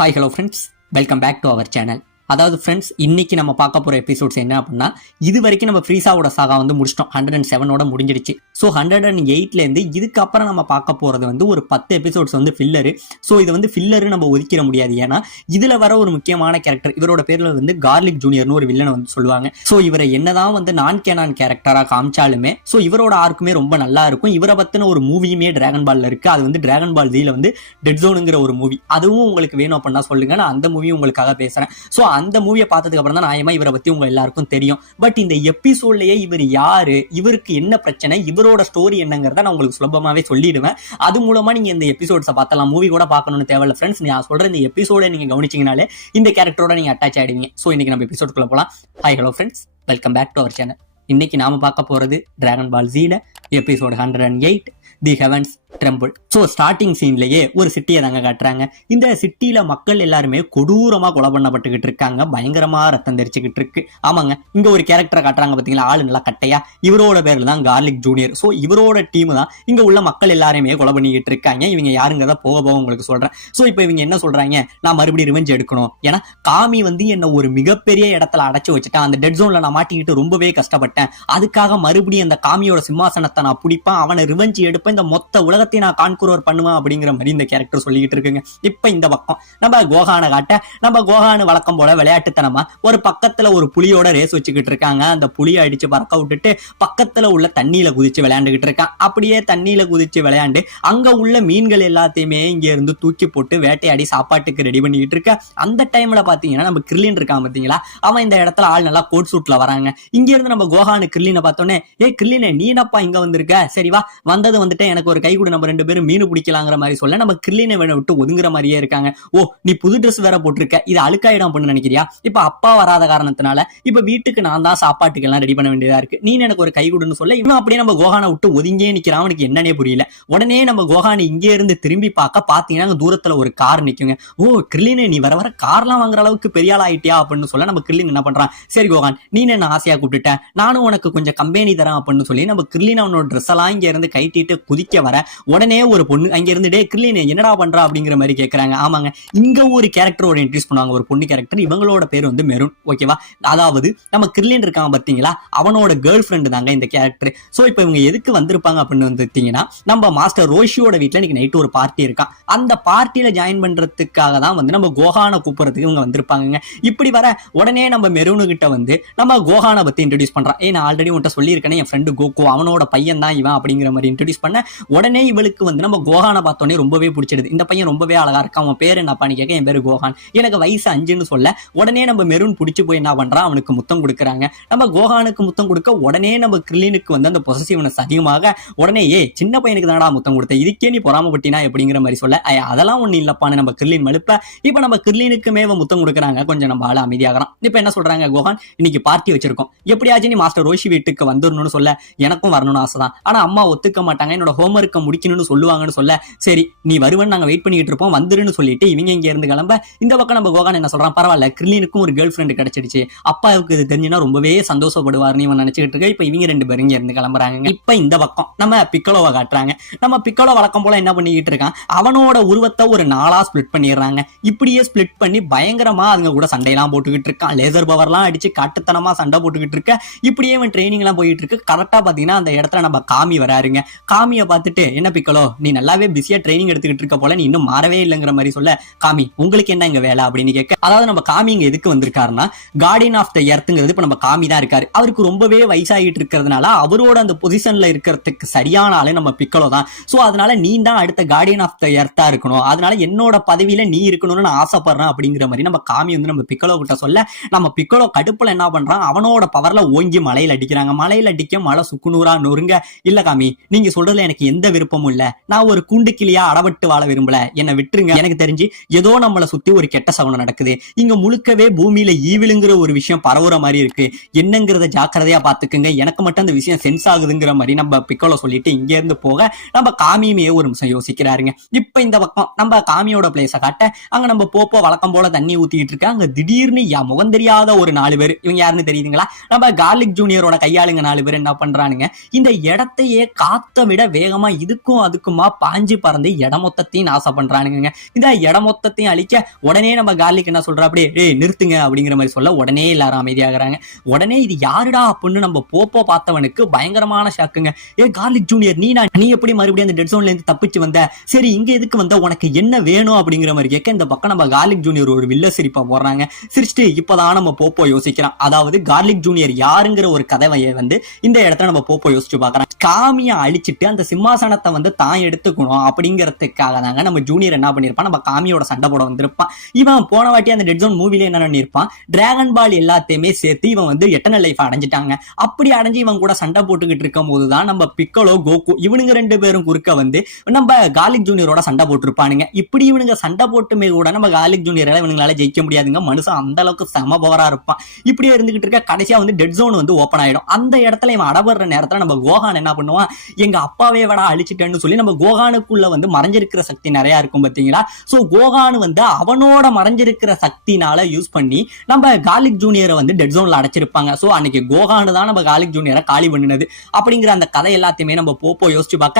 Hi hello friends, welcome back to our channel. அதாவது friends, இன்னைக்கு நம்ம பார்க்க போகிற எபிசோட்ஸ் என்ன அப்படின்னா, இது வரைக்கும் நம்ம ஃப்ரீஸாவோட சாகா வந்து முடிச்சிட்டோம். 107ஓட முடிஞ்சிடுச்சு. ஸோ 108லேருந்து இதுக்கப்புறம் நம்ம பார்க்க போகிறது வந்து ஒரு 10 எபிசோட்ஸ் வந்து ஃபில்லரு. ஸோ இது வந்து ஃபில்லரு நம்ம ஒதுக்கிட முடியாது. ஏன்னா இதில் வர ஒரு முக்கியமான கேரக்டர், இவரோட பேரில் வந்து கார்லிக் ஜூனியர்னு ஒரு வில்லனை வந்து சொல்லுவாங்க. ஸோ இவரை என்னதான் வந்து நான் கேனான் கேரக்டராக காமிச்சாலுமே ஸோ இவரோட ஆர்க்குமே ரொம்ப நல்லா இருக்கும். இவரை பற்றின ஒரு மூவியுமே டிராகன் பால்ல இருக்குது. அது வந்து டிராகன் பால் ஜீல வந்து டெட் ஜோனுங்கிற ஒரு மூவி. அதுவும் உங்களுக்கு வேணும் அப்படின்னா சொல்லுங்க, நான் அந்த மூவியும் உங்களுக்காக பேசுகிறேன். ஸோ அந்த மூவியை பார்த்ததுக்கு அப்புறம் தான் நியாயமா இவரை பத்தி உங்க எல்லாருக்கும் தெரியும். பட் இந்த எபிசோட்லயே இவர் யாரு, இவருக்கு என்ன பிரச்சனை, இவரோட ஸ்டோரி என்னங்கிறத நான் உங்களுக்கு சுலபமாவே சொல்லிடுவேன். அது மூலமா நீங்க இந்த எபிசோட்ஸை பார்த்தலாம். மூவி கூட பார்க்கணும்னு தேவையில்ல ஃப்ரெண்ட்ஸ். நான் சொல்ற இந்த எபிசோட நீங்க கவனிச்சீங்கனாலே இந்த கேரக்டரோட நீங்க அட்டாச் ஆயிடுவீங்க. ஸோ இன்னைக்கு நம்ம எபிசோடுக்குள்ள போலாம். Hi hello friends, welcome back to our channel. இன்னைக்கு நாம பார்க்க போறது டிராகன் பால் ஜீல episode 108 the heavens tremble. So starting சீன்லயே ஒரு சிட்டியை தாங்க காட்டுறாங்க. இந்த சிட்டியில மக்கள் எல்லாருமே கொடூரமா கொலை பண்ணப்பட்டுக்கிட்டு இருக்காங்க. பயங்கரமா ரத்தம் தெரிச்சுக்கிட்டு இருக்கு. ஆமாங்க, இங்க ஒரு கேரக்டரை காட்டுறாங்க பாத்தீங்களா, ஆளு நல்லா கட்டையா. இவரோட பேர்ல தான் கார்லிக் ஜூனியர். ஸோ இவரோட டீம் தான் இங்க உள்ள மக்கள் எல்லாருமே கொலை பண்ணிக்கிட்டு இருக்காங்க. இவங்க யாருங்கிறத போக போக உங்களுக்கு சொல்றேன். ஸோ இப்போ இவங்க என்ன சொல்றாங்க, நான் மறுபடியும் ரிவெஞ்ச் எடுக்கணும். ஏன்னா காமி வந்து என்ன ஒரு மிகப்பெரிய இடத்துல அடைச்சு வச்சுட்டான். அந்த டெட் ஜோன்ல நான் மாட்டிக்கிட்டு ரொம்பவே கஷ்டப்பட்டேன். அதுக்காக மறுபடியும் அந்த காமியோட சிம்மாசனத்தை நான் பிடிப்பேன், அவனை ரிவெஞ்ச் எடுப்பேன், இந்த மொத்த உலகத்தை நான் கான்குரோர் பண்ணுவேன் அப்படிங்கிற மாதிரி இந்த கேரக்டர் சொல்லிக்கிட்டு இருக்குங்க. இப்ப இந்த பக்கம் நம்ம கோகானை காட்ட, நம்ம கோகானு வழக்கம் போல விளையாட்டுத்தனமா ஒரு பக்கத்துல ஒரு புலியோட ரேஸ் வச்சுக்கிட்டு இருக்காங்க. அந்த புலியை அடிச்சு பறக்க விட்டுட்டு பக்கத்துல உள்ள தண்ணியில குதிச்சு விளையாண்டுகிட்டு இருக்கான். அப்படியே தண்ணியில குதிச்சு விளையாண்டு அங்க உள்ள மீன்கள் எல்லாத்தையுமே இங்க இருந்து தூக்கி போட்டு வேட்டையாடி சாப்பாட்டுக்கு ரெடி பண்ணிக்கிட்டு இருக்க. அந்த டைம்ல பாத்தீங்கன்னா நம்ம கிர்லின் இருக்கான் பாத்தீங்களா, அவன் இந்த இடத்துல ஆள் நல்லா கோட் சூட்ல வராங்க. இங்க இருந்து நம்ம கோகானு கிர்லினை பார்த்தோன்னே, கிர்லினே நீ என்னப்பா இங்க வந்திருக்க, சரி வா, வந்தது வந்துட்டு எனக்கு ஒரு கை கூட, நம்ம 2 பேரும் மீன் பிடிக்கலாங்கிற மாதிரி சொல்ல நம்ம கிர்லினை விட்டு ஒதுங்குற மாதிரியே இருக்காங்க. ஓ, நீ புது ட்ரெஸ் வேற போட்டிருக்க, இது அழுக்காயிடம் பண்ணு நினைக்கிறியா? இப்ப அப்பா வராத காரணத்தினால இப்ப வீட்டுக்கு நான் தான் சாப்பாட்டுக்கு எல்லாம் ரெடி பண்ண வேண்டியதா இருக்கு, நீ எனக்கு ஒரு கை கொடுன்னு சொல்ல இன்னும் அப்படியே நம்ம கோகானை விட்டு ஒதுங்கே நிக்கிறான். அவனுக்கு என்னன்னே புரியல. உடனே நம்ம கோகானை இங்கே இருந்து திரும்பி பார்க்க பாத்தீங்கன்னா தூரத்துல ஒரு கார் நிக்குங்க. ஓ கிர்லினை, நீ வர வர கார்லாம் வாங்குற அளவுக்கு பெரிய ஆள் ஆயிட்டியா அப்படின்னு சொல்ல நம்ம கிர்லின் என்ன பண்றான், சரி கோகான் நீ என்ன ஆசையா கூப்பிட்டுட்டேன், நானும் உனக்கு கொஞ்சம் கம்பெனி தரேன் அப்படின்னு சொல்லி நம்ம கிர்லின் அவனோட ட்ரெஸ் எல்லாம் இங்க இருந்து கைட்டிட்டு குதிக்க வர உடனே ஒரு பொண்ணு அங்க இருந்து, டே கிர்லின் என்னடா பண்றா அப்படிங்கிற மாதிரி கேக்குறாங்க. ஆமாங்க, இங்க ஒரு கேரக்டரோட இன்ட்ரோடியூஸ் பண்ணுவாங்க, ஒரு பொண்ணு கேரக்டர். இவங்களோட பேர் வந்து மெரூன். ஓகேவா, அதாவது நம்ம கிர்லின் இருக்காங்க பாத்தீங்களா, அவனோட கேர்ள் ஃப்ரெண்டு தாங்க இந்த கேரக்டர். சோ இப்போ இவங்க எதுக்கு வந்திருப்பாங்க அப்படின்னு வந்துட்டீங்கன்னா, நம்ம மாஸ்டர் ரோஷியோட வீட்டுல இன்னைக்கு நைட் ஒரு பார்ட்டி இருக்கான். அந்த பார்ட்டியில ஜாயின் பண்றதுக்காக தான் வந்து நம்ம கோகானை கூப்பிடுறதுக்கு இவங்க வந்திருப்பாங்க. இப்படி வர உடனே நம்ம மெரூனு கிட்ட வந்து நம்ம கோகானை பத்தி இன்ட்ரோடியூஸ் பண்றான். நான் ஆல்ரெடி உன்கிட்ட சொல்லியிருக்கேன், என் ஃப்ரெண்டு கோகோ, அவனோட பையன் தான் இவன் அப்படிங்கிற மாதிரி இன்ட்ரோடியூஸ் பண்ண உடனே இவளுக்கு வந்து நம்ம கோகானை பார்த்தோன்னே ரொம்பவே பிடிச்சிடுது. இந்த பையன் ரொம்பவே அழகா இருக்கான், அவன் பேர் என்னப்பான்னு கேட்க, என் பேரு கோகான், எனக்கு வயசு 5ன்னு சொல்ல உடனே நம்ம மெரூன் பிடிச்சி போய் என்ன பண்றான், அவனுக்கு முத்தம் கொடுக்குறாங்க. நம்ம கோகானுக்கு முத்தம் கொடுக்க உடனே நம்ம கிர்லினுக்கு வந்து அந்த பொசசிவ்னஸ் அதிகமாக உடனே, சின்ன பையனுக்கு தானடா முத்தம் கொடுத்த, இதுக்கே நீ பொறாமப்பட்டினா அப்படிங்கிற மாதிரி சொல்ல, அதெல்லாம் ஒண்ணு இல்லப்பான்னு நம்ம கிர்லின் மழுப்ப இப்ப நம்ம கிர்லினுக்குமே முத்தம் கொடுக்குறாங்க. கொஞ்சம் நம்ம ஆள அமைதியாகிறான். இப்ப என்ன சொல்றாங்க, கோகான் இன்னைக்கு பார்ட்டி வச்சிருக்கோம், எப்படியாச்சும் நீ மாஸ்டர் ரோஷி வீட்டுக்கு வந்துடணும்னு சொல்ல, எனக்கும் வரணும்னு ஆசைதான், ஆனா அம்மா ஒத்துக்க மாட்டாங்க, என்னோட ஹோம்ஒர்க்கை முடிக்கணும்னு சொல்லுவாங்கன்னு சொல்ல, சரி நீ வருவன்னு நாங்க வெயிட் பண்ணிட்டு இருப்போம், வந்துருன்னு சொல்லிட்டு இவங்க இங்க இருந்து கிளம்ப இந்த பக்கம் நம்ம கோகான் என்ன சொல்றான், பரவாயில்ல கிர்லினுக்கும் ஒரு கேர்ள் ஃப்ரெண்டு கிடைச்சிடுச்சு, அப்பாவுக்கு இது தெரிஞ்சுன்னா ரொம்பவே சந்தோஷப்படுவார்னு இவன் நினைச்சுக்கிட்டு இருக்க. இப்ப இவங்க 2 பேரும் இங்க இருந்து கிளம்புறாங்க. இப்ப இந்த பக்கம் நம்ம பிக்கலோவை காட்டுறாங்க. நம்ம பிக்கலோ வழக்கம் போல என்ன பண்ணிக்கிட்டு இருக்கான், அவனோட உருவத்தை ஒரு 4ஆ ஸ்பிளிட் பண்ணிடுறாங்க. இப்படியே ஸ்பிளிட் பண்ணி பயங்கரமா அதுங்க கூட சண்டையெல்லாம் போட்டுக்கிட்டு இருக்கான். லேசர் பவர்லாம் அடிச்சு காட்டுத்தனமா சண்டை போட்டுக்கிட்டு இருக்க. இப்படியே இவன் ட்ரைனிங் எல்லாம் போயிட்டு இருக்கு. கரெக்டா பாத்தீங்கன்னா அந்த இடத்துல நம்ம காமி வராருங்க. காமியை பார்த்துட்டு, என்ன பிக்கலோ நீ நல்லாவே பிஸியா ட்ரைனிங் எடுத்துக்கிட்டு இருக்க போல, நீ இன்னும் மாறவே இல்லைங்கிற மாதிரி சொல்ல, காமி உங்களுக்கு என்ன இங்க வேலை அப்படின்னு கேட்க, அதாவது நம்ம காமி இங்க எதுக்கு வந்திருக்காருன்னா, கார்டியன் ஆஃப் த எர்த்ங்கிறது இப்ப நம்ம காமி தான் இருக்காரு. அவருக்கு ரொம்பவே வயசாகிட்டு இருக்கிறதுனால அவரோட அந்த பொசிஷன்ல இருக்கிறதுக்கு சரியான ஆளு நம்ம பிக்கலோ தான். சோ அதனால நீ தான் அடுத்த கார்டியன் ஆஃப் த எர்த்தா இருக்கணும், அதனால என்னோட பதவியில நீ இருக்கணும்னு நான் ஆசைப்படுறேன் அப்படிங்கிற மாதிரி நம்ம காமி வந்து நம்ம பிக்கலோ கிட்ட சொல்ல, நம்ம பிக்கலோ கடுப்புல என்ன பண்றான், அவனோட பவர்ல ஓங்கி மலையில அடிக்கிறாங்க. மலையில அடிக்க மலை சுக்குநூறா நொறுங்க. இல்ல காமி, நீங்க சொல்றதுல எனக்கு எந்த விருப்பமும் இல்ல, நான் ஒரு கூண்டு கிளியா அடவட்டு வாழ விரும்பல, என்ன விட்டுருங்க. எனக்கு தெரிஞ்சு ஏதோ நம்மளை சுத்தி ஒரு கெட்ட சகுனம் நடக்குது, இங்க முழுக்கவே பூமியில ஈவிலுங்கிற ஒரு விஷயம் பரவுற மாதிரி இருக்கு, என்னங்கிறத ஜாக்கிரதையா பாத்துக்குங்க, எனக்கு மட்டும் அந்த விஷயம் சென்ஸ் ஆகுதுங்கிற மாதிரி நம்ம பிக்கோல சொல்லிட்டு இங்க இருந்து போக நம்ம காமியுமே ஒரு நிமிஷம் யோசிக்கிறாருங்க. இப்ப இந்த பக்கம் நம்ம காமியோட பிளேஸ காட்ட, அங்க நம்ம போப்போ வழக்கம் போல தண்ணி ஊத்திட்டு இருக்க. அங்க திடீர்னு முகம் தெரியாத ஒரு 4 பேர், இவங்க யாருன்னு தெரியுதுங்களா, நம்ம கார்லிக் ஜூனியரோட கையாளுங்க 4 பேர் என்ன பண்றானுங்க, இந்த இடத்தையே காத்த விட வேகமா இதுக்கு அதுக்குமா பாஞ்சு பறந்து இடம் மொத்தத்தையும் நாசம் பண்றானுங்க. இந்த இடம் மொத்தத்தையும் அழிக்க உடனே நம்ம கார்லிக் என்ன சொல்றா, அப்படியே ஏய் நிறுத்துங்க அப்படிங்கிற மாதிரி சொல்ல உடனே எல்லாரும் அமைதியாகிறாங்க. உடனே இது யாருடா அப்படின்னு நம்ம போப்போ பார்த்தவனுக்கு பயங்கரமான ஷாக்குங்க. ஏ கார்லிக் ஜூனியர், நீ எப்படி மறுபடியும் அந்த டெட் ஜோன்ல இருந்து தப்பிச்சு வந்த? சரி இங்க எதுக்கு வந்த? உனக்கு என்ன வேணும் அப்படிங்கிற மாதிரி கேட்க இந்த பக்கம் நம்ம கார்லிக் ஜூனியர் ஒரு வில்ல சிரிப்பா போடுறாங்க. சிரிச்சுட்டு இப்பதான் நம்ம போப்போ யோசிக்கிறான். அதாவது கார்லிக் ஜூனியர் யாருங்கிற ஒரு கதையை வந்து இந்த இடத்துல நம்ம போப்போ யோசிச்சு பாக்குறான். காமியை அழிச்சிட்டு அந்த சிம்மாசனத்தை வந்து தான் எடுத்துக்கணும் அப்படிங்கறதுக்காக தாங்க நம்ம ஜூனியர் என்ன பண்ணிருப்பான், நம்ம காமியோட சண்டை போட வந்திருப்பான். இவன் போன வாட்டி அந்த டெட் ஜோன் மூவில என்ன பண்ணிருப்பான், டிராகன் பால் எல்லாத்தையுமே சேர்த்து இவன் வந்து எட்டர்னல் லைஃப் அடைஞ்சிட்டாங்க. அப்படி அடைஞ்சு இவன் கூட சண்டை போட்டுக்கிட்டு இருக்கும் போதுதான் நம்ம பிக்கலோ கோகு இவனுங்க ரெண்டு பேரும் குறுக்க வந்து நம்ம கார்லிக் ஜூனியரோட சண்டை போட்டிருப்பானுங்க. இப்படி இவனுங்க சண்டை போட்டுமே கூட நம்ம கார்லிக் ஜூனியரால இவங்களால ஜெயிக்க முடியாதுங்க. மனுஷன் அந்த அளவுக்கு சம பவரா இருப்பான். இப்படியே இருந்துகிட்டு இருக்க கடைசியா வந்து டெட் ஜோன் வந்து ஓபன் ஆயிடும். அந்த இடத்துல இவன் அடபடுற நேரத்துல நம்ம கோகான் என்ன பண்ணுவான், எங்க அப்பாவே விட அழிச்சிட்டேன்னு சொல்லி நம்ம கோகானுக்குள்ள வந்து மறைஞ்சிருக்கிற சக்தி நிறைய இருக்கும் பாத்தீங்களா. சோ கோகானு வந்து அவனோட மறைஞ்சிருக்கிற சக்தினால யூஸ் பண்ணி நம்ம கார்லிக் ஜூனியரை வந்து டெட் ஜோன்ல அடைச்சிருப்பாங்க. சோ அன்னைக்கு கோகானு தான் நம்ம கார்லிக் ஜூனியரை காலி பண்ணினது அப்படிங்கிற அந்த கதை எல்லாத்தையுமே நம்ம போப்போ யோசிச்சு பார்க்க,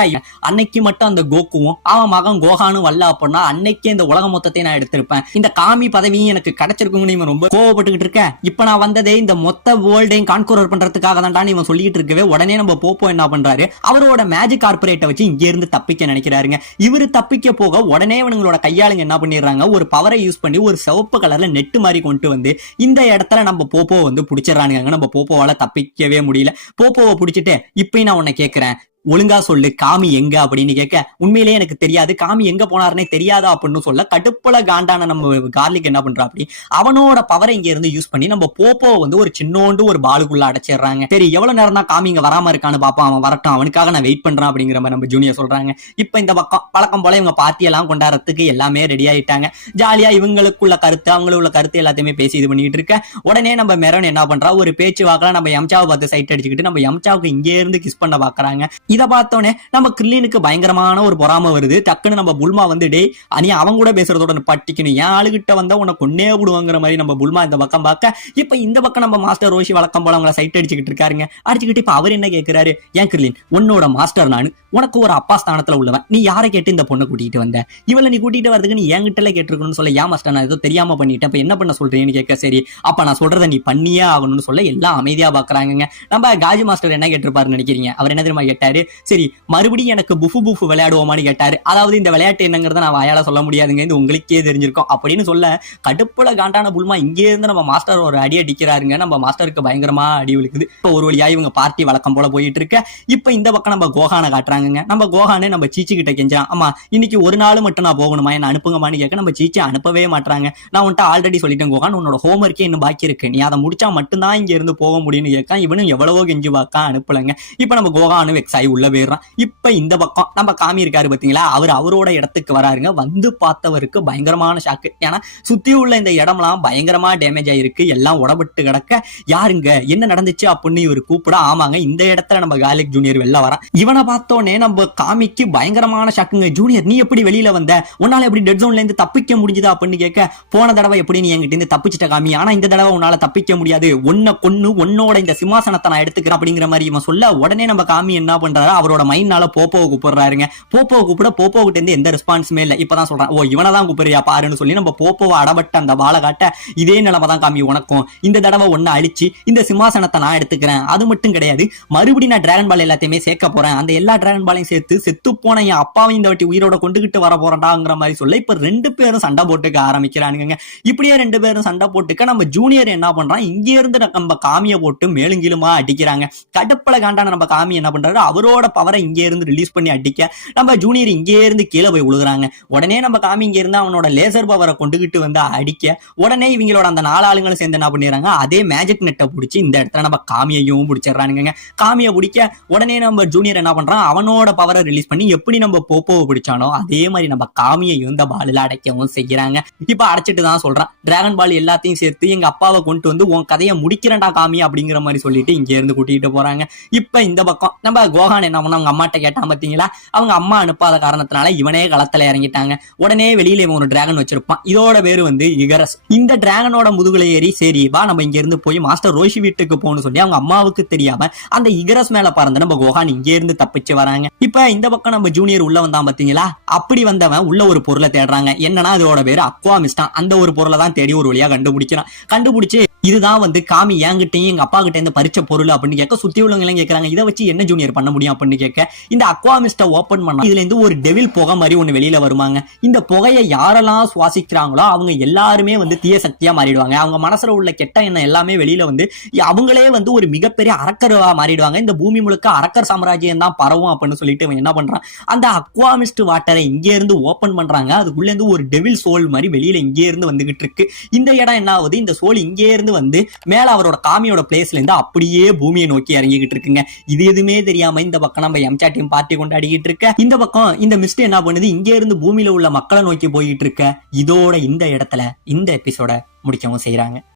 அன்னைக்கு மட்டும் அந்த கோகுவும் அவன் மகன் கோகானும் வரல அப்படின்னா அன்னைக்கே இந்த உலக மொத்தத்தை நான் எடுத்திருப்பேன். இந்த காமி பதவியும் எனக்கு கிடைச்சிருக்குன்னு இவன் ரொம்ப கோவப்பட்டுக்கிட்டு இருக்கேன். இப்ப நான் வந்ததே இந்த மொத்த வேர்ல்டையும் கான்கூரர் பண்றதுக்காக தான் இவன் சொல்லிட்டு இருக்கவே உடனே நம்ம போப்போ என்ன பண்றாரு, அவரோட மேஜிக் கார்பரேட்டை வச்சு இங்க இருந்து தப்பிக்க நினைக்கிறாருங்க. இவரு தப்பிக்க போக உடனே இவங்களோட கையாளுங்க என்ன பண்ணிடுறாங்க, ஒரு பவரை யூஸ் பண்ணி ஒரு சிவப்பு கலர்ல நெட்டு மாதிரி கொண்டு வந்து இந்த இடத்துல நம்ம போப்போ வந்து பிடிச்சிடறானுங்க. நம்ம போப்போவால தப்பிக்கவே முடியல. போப்போவை பிடிச்சிட்டு இப்ப நான் உன்னை கேட்கிறேன், ஒழுங்கா சொல்லு காமி எங்க அப்படின்னு கேட்க, உண்மையிலேயே எனக்கு தெரியாது, காமி எங்க போனாருன்னே தெரியாதா அப்படின்னு சொல்ல கடுப்புல காண்டான நம்ம கார்லிக் என்ன பண்றா, அப்படி அவனோட பவரை இங்க இருந்து யூஸ் பண்ணி நம்ம போப்போ வந்து ஒரு சின்னோண்டு ஒரு பாலுக்குள்ள அடைச்சிடுறாங்க. சரி எவ்வளவு நேரம் தான் காமி இங்க வராம இருக்கான்னு பாப்பா, அவன் வரட்டும், அவனுக்காக நான் வெயிட் பண்றான் அப்படிங்கிற மாதிரி நம்ம ஜூனியர் சொல்றாங்க. இப்ப இந்த பக்கம் பழக்கம் போல இவங்க பார்ட்டி எல்லாம் கொண்டாடுறதுக்கு எல்லாமே ரெடி ஆயிட்டாங்க. ஜாலியா இவங்களுக்குள்ள கருத்து அவங்களுக்குள்ள கருத்து எல்லாத்தையுமே பேசி இது பண்ணிட்டு இருக்க உடனே நம்ம மெரன் என்ன பண்றா, ஒரு பேச்சு வாக்கல நம்ம எம்சாவை பார்த்து சைட் அடிச்சுக்கிட்டு நம்ம எம்சாவுக்கு இங்கே இருந்து கிஸ் பண்ண பாக்குறாங்க. இதை பார்த்தோன்னே நம்ம கிர்லினுக்கு பயங்கரமான ஒரு பொறாம வருது. டக்குன்னு நம்ம புல்மா வந்து டே நீ அவங்க கூட பேசுறதோட பட்டிக்கணும், ஏன் ஆளுகிட்ட வந்தா உன்னை கொன்னே விடுவாங்கிற மாதிரி நம்ம புல்மா இந்த பக்கம் பார்க்க, இப்ப இந்த பக்கம் நம்ம மாஸ்டர் ரோஷி வழக்கம் போல அவங்களை சைட் அடிச்சுக்கிட்டு இருக்காருங்க. அடிச்சுக்கிட்டு இப்ப அவர் என்ன கேட்கிறாரு, ஏன் கிர்லின் உன்னோட மாஸ்டர் நானு, உனக்கு ஒரு அப்பா ஸ்தானத்துல உள்ளவன், நீ யாரை கேட்டு இந்த பொண்ணை கூட்டிட்டு வந்த, இவளை நீ கூட்டிட்டு வரதுக்கு நீ என்கிட்ட கேட்டிருக்கணும்னு சொல்ல, ஏன் மாஸ்டர் நான் ஏதோ தெரியாம பண்ணிட்டேன், இப்ப என்ன பண்ண சொல்றேன்னு கேட்க, சரி அப்ப நான் சொல்றதை நீ பண்ணியே ஆகணும்னு சொல்ல எல்லாம் அமைதியா பாக்குறாங்க. நம்ம காஜி மாஸ்டர் என்ன கேட்டிருப்பாருன்னு நினைக்கிறீங்க, அவர் என்ன தெரியுமா கேட்டாரு, சரி மறுபடியும் எனக்கு புஃபு புஃபு விளையாடுவோமான்னு கேட்டாரு. அதாவது இந்த விளையாட்டு என்னங்கிறத நான் வாயால சொல்ல முடியாதுங்க, இது உங்களுக்கே தெரிஞ்சிருக்கும் அப்படின்னு சொல்ல கடுப்புல காண்டான புல்மா இங்கே இருந்து நம்ம மாஸ்டர் ஒரு அடி அடிக்கிறாருங்க. நம்ம மாஸ்டருக்கு பயங்கரமா அடி விழுக்குது. இப்போ ஒரு வழியா இவங்க பார்ட்டி வழக்கம் போல போயிட்டு இருக்க, இப்ப இந்த பக்கம் நம்ம கோகானை காட்டுறாங்க. நம்ம கோகானு நம்ம சீச்சி கிட்ட கெஞ்சான், ஆமா இன்னைக்கு ஒரு நாள் மட்டும் நான் போகணுமா, என்ன அனுப்புங்கமான்னு கேட்க நம்ம சீச்சி அனுப்பவே மாட்டாங்க. நான் உன்ட்ட ஆல்ரெடி சொல்லிட்டேன் கோகான், உன்னோட ஹோம்ஒர்க்கே இன்னும் பாக்கி இருக்கு, நீ அதை முடிச்சா மட்டும்தான் இங்க இருந்து போக முடியும்னு கேட்க இவனும் எவ்வளவோ கெஞ்சி வாக்கா அனுப்பலங்க. இப்ப நம்ம கோகானு வெக்ஸ் ஆகி உள்ள போயிடுறான். இப்ப இந்த பக்கம் நம்ம காமி இருக்காரு பாத்தீங்களா, அவரோட இடத்துக்கு வராருங்க. வந்து பார்த்தவருக்கு பயங்கரமான ஷாக்கு. ஏன்னா சுத்தி உள்ள இந்த இடம்லாம் பயங்கரமா டேமேஜ் ஆயிருக்கு, எல்லாம் உடப்பட்டு கிடக்க, யாருங்க என்ன நடந்துச்சு அப்படின்னு இவர் கூப்பிட, ஆமாங்க இந்த இடத்துல நம்ம கார்லிக் ஜூனியர் வெளில வரான். இவனை பார்த்தோன்னே நம்ம காமிக்கு பயங்கரமான ஷாக்குங்க. ஜூனியர் நீ எப்படி வெளியில வந்த, உன்னால எப்படி டெட் ஜோன்ல இருந்து தப்பிக்க முடிஞ்சதா அப்படின்னு கேட்க, போன தடவை எப்படி நீ என்கிட்ட இருந்து தப்பிச்சிட்ட காமி, ஆனா இந்த தடவை உன்னால தப்பிக்க முடியாது, உன்னை கொன்னு உன்னோட இந்த சிம்மாசனத்தை நான் எடுத்துக்கிறேன் அப்படிங்கிற மாதிரி இவன் சொல்ல உடனே நம்ம காமி என்ன பண்றாரு, அவரோட மைண்ட்னால போப்போவை கூப்பிடுறாருங்க. போப்போவை கூப்பிட போப்போ கிட்ட இருந்து எந்த ரெஸ்பான்ஸுமே இல்ல. இப்பதான் சொல்றான், ஓ இவனை தான் கூப்பிடுறியா பாருன்னு சொல்லி நம்ம போப்போவை அடபட்ட அந்த பாலை காட்ட, இதே நிலைமை தான் காமி உனக்கும், இந்த தடவை ஒன்னு அழிச்சு இந்த சிம்மாசனத்தை நான் எடுத்துக்கிறேன், அது மட்டும் கிடையாது மறுபடியும் நான் டிராகன் பால் எல்லாத்தையுமே சேர்க்க போறேன், அந்த எல்லா டிராகன் பாலையும் சேர்த்து செத்து போன என் அப்பாவை இந்த வாட்டி உயிரோட கொண்டுகிட்டு வர போறேன்டாங்கிற மாதிரி சொல்ல இப்ப ரெண்டு பேரும் சண்டை போட்டுக்க ஆரம்பிக்கிறானுங்க. இப்படியே ரெண்டு பேரும் சண்டை போட்டுக்க நம்ம ஜூனியர் என்ன பண்றான், இங்க இருந்து நம்ம காமியை போட்டு மேலுங்கிலுமா அடிக்கிறாங்க. கடுப்பல காண்டான நம்ம காமி என்ன பண்றாரு, அவரோட பவரை இங்க இருந்து ரிலீஸ் பண்ணி அடிக்க நம்ம ஜூனியர் இங்கே இருந்து கீழே போய் விழுகுறாங்க. உடனே நம்ம காமி இங்க இருந்து அவனோட லேசர் பவரை கொண்டுகிட்டு வந்து அடிக்க உடனே இவங்களோட அந்த 4 ஆளுங்களும் சேர்ந்து என்ன பண்ணிடுறாங்க, அதே மேஜிக் நெட்டை பிடிச்சி இந்த இடத்துல நம்ம காமியையும் பிடிச்சிடறானுங்க. காமியை பிடிக்க உடனே நம்ம ஜூனியர் என்ன பண்றான், அவனோட பவரை ரிலீஸ் பண்ணி எப்படி நம்ம போப்போவை பிடிச்சானோ அதே மாதிரி நம்ம காமியையும் இந்த பாலில் அடைக்கவும் செய்யறாங்க. இப்ப அடைச்சிட்டு தான் சொல்றான், டிராகன் பால் எல்லாத்தையும் சேர்த்து எங்க அப்பாவை கொண்டு வந்து உன் கதையை முடிக்கிறேன்டா காமி அப்படிங்கிற மாதிரி சொல்லிட்டு இங்க இருந்து கூட்டிட்டு போறாங்க. இப்ப இந்த பக்கம் நம்ம கோகான் குஹான் என்ன பண்ண அவங்க அம்மாட்ட கேட்டான் பாத்தீங்களா, அவங்க அம்மா அனுப்பாத காரணத்தினால இவனே களத்துல இறங்கிட்டாங்க. உடனே வெளியில இவன் ஒரு டிராகன் வச்சிருப்பான். இதோட பேரு வந்து இகரஸ். இந்த டிராகனோட முதுகுல ஏறி சரி வா நம்ம இங்க இருந்து போய் மாஸ்டர் ரோஷி வீட்டுக்கு போகணும்னு சொல்லி அவங்க அம்மாவுக்கு தெரியாம அந்த இகரஸ் மேல பறந்து நம்ம குஹான் இங்க இருந்து தப்பிச்சு வராங்க. இப்ப இந்த பக்கம் நம்ம ஜூனியர் உள்ள வந்தான் பாத்தீங்களா, அப்படி வந்தவன் உள்ள ஒரு பொருளை தேடுறாங்க. என்னன்னா அதோட பேரு அக்வா மிஸ்டான். அந்த ஒரு பொருளை தான் தேடி ஒரு வழியா கண்டுபிடிக்கிறான். கண்டுபிடிச்சு இதுதான் வந்து காமி என்கிட்டையும் எங்க அப்பா கிட்ட இருந்து பறிச்ச பொருள் அப்படின்னு கேட்க சுத்தி உள்ளவங்க எல்லாம் கேட்கறாங்க இதை வச்சு என்ன ஜூனியர் பண்ண முடியும் அப்படின்னு கேட்க இந்த அக்வா மிஸ்ட ஓபன் பண்ணா இதுல இருந்து ஒரு டெவில் புகை மாதிரி ஒண்ணு வெளியில வருவாங்க. இந்த புகையை யாரெல்லாம் சுவாசிக்கிறாங்களோ அவங்க எல்லாருமே வந்து தீய சக்தியா மாறிடுவாங்க. அவங்க மனசுல உள்ள கெட்ட எண்ணம் எல்லாமே வெளியில வந்து அவங்களே வந்து ஒரு மிகப்பெரிய அரக்கரா மாறிடுவாங்க. இந்த பூமி முழுக்க அரக்கர் சாம்ராஜ்யம் தான் பரவும் அப்படின்னு சொல்லிட்டு இவன் என்ன பண்றான், அந்த அக்வா மிஸ்ட் வாட்டரை இங்கே இருந்து ஓபன் பண்றாங்க. அதுக்குள்ள இருந்து ஒரு டெவில் சோல் மாதிரி வெளியில இங்கே இருந்து வந்துகிட்டு இருக்கு. இந்த இடம் என்ன ஆகுது, இந்த சோல் இங்கே இருந்து வந்து மேல அவரோட காமியோட பிளேஸ்ல இருந்து அப்படியே பூமியை நோக்கி இறங்கிக்கிட்டு இருக்குங்க. இது எதுவுமே தெரியாம இந்த பக்கம் நம்ம எம்சா டீம் பார்ட்டி கொண்டாடிக்கிட்டு இருக்க. இந்த பக்கம் இந்த மிஸ்ட் என்ன பண்ணுது, இங்கே இருந்து பூமியில உள்ள மக்களை நோக்கி போயிட்டு இருக்க. இதோட இந்த இடத்துல இந்த எபிசோட முடிக்கவும் செய்யறாங்க.